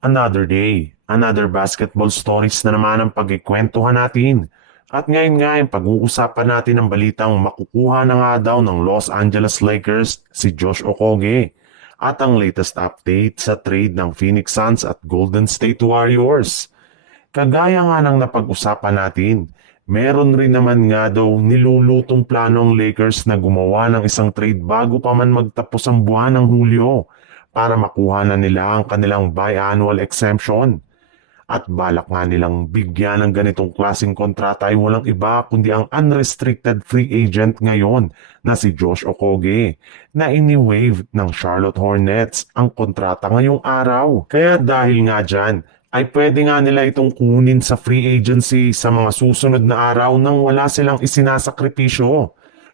Another day, another basketball stories na naman ang pagkikwentuhan natin. At ngayon nga yung pag-uusapan natin ang balitang makukuha na nga daw ng Los Angeles Lakers si Josh Okogie at ang latest update sa trade ng Phoenix Suns at Golden State Warriors. Kagaya nga ng napag-usapan natin, meron rin naman nga daw nilulutong plano ang Lakers na gumawa ng isang trade bago pa man magtapos ang buwan ng Hulyo para makuha na nila ang kanilang biannual exemption. At balak nga nilang bigyan ng ganitong klaseng kontrata ay walang iba kundi ang unrestricted free agent ngayon na si Josh Okogie na ini-waive ng Charlotte Hornets ang kontrata ngayong araw. Kaya dahil nga dyan ay pwede nga nila itong kunin sa free agency sa mga susunod na araw nang wala silang isinasakripisyo.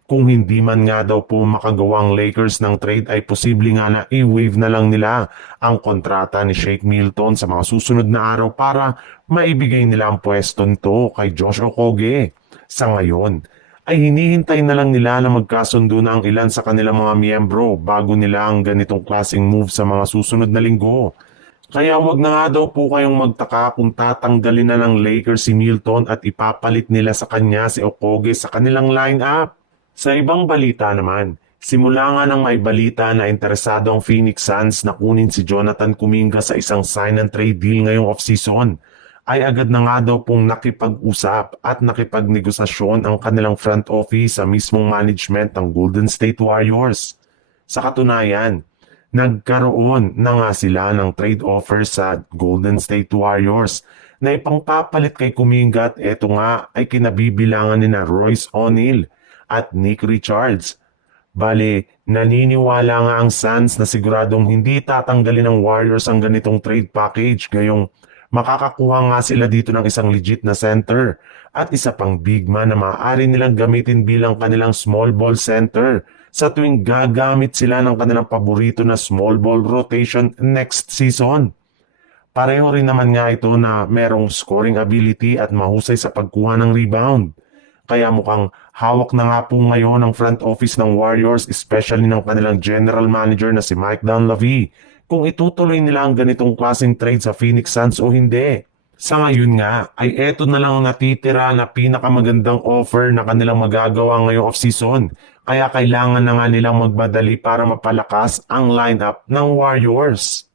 Kung hindi man nga daw po makagawang Lakers ng trade ay posible nga na i-waive na lang nila ang kontrata ni Shake Milton sa mga susunod na araw para maibigay nila ang pwesto nito kay Josh Okogie. Sa ngayon ay hinihintay na lang nila na magkasundo na ang ilan sa kanilang mga miyembro bago nila ang ganitong klaseng move sa mga susunod na linggo. Kaya wag na nga daw po kayong magtaka kung tatanggalin na ng Lakers si Milton at ipapalit nila sa kanya si Okogie sa kanilang lineup. Sa ibang balita naman, simula nga nang may balita na interesado ang Phoenix Suns na kunin si Jonathan Kuminga sa isang sign and trade deal ngayong offseason, ay agad na nga daw pong nakipag-usap at nakipagnegosasyon ang kanilang front office sa mismong management ng Golden State Warriors. Sa katunayan, nagkaroon na nga sila ng trade offer sa Golden State Warriors na ipangpapalit kay Kuminga at eto nga ay kinabibilangan ni na Royce O'Neal at Nick Richards. Bale, naniniwala nga ang Suns na siguradong hindi tatanggalin ng Warriors ang ganitong trade package gayong makakakuha nga sila dito ng isang legit na center at isa pang big man na maaari nilang gamitin bilang kanilang small ball center sa tuwing gagamit sila ng kanilang paborito na small ball rotation next season. Pareho rin naman nga ito na merong scoring ability at mahusay sa pagkuha ng rebound. Kaya mukhang hawak na nga po ngayon ang front office ng Warriors, especially ng kanilang general manager na si Mike Dunleavy, kung itutuloy nila ang ganitong klaseng trade sa Phoenix Suns o hindi. Sa ngayon nga, ay eto na lang ang natitira na pinakamagandang offer na kanilang magagawa ngayong offseason. Kaya kailangan na nga nilang magmadali para mapalakas ang lineup ng Warriors.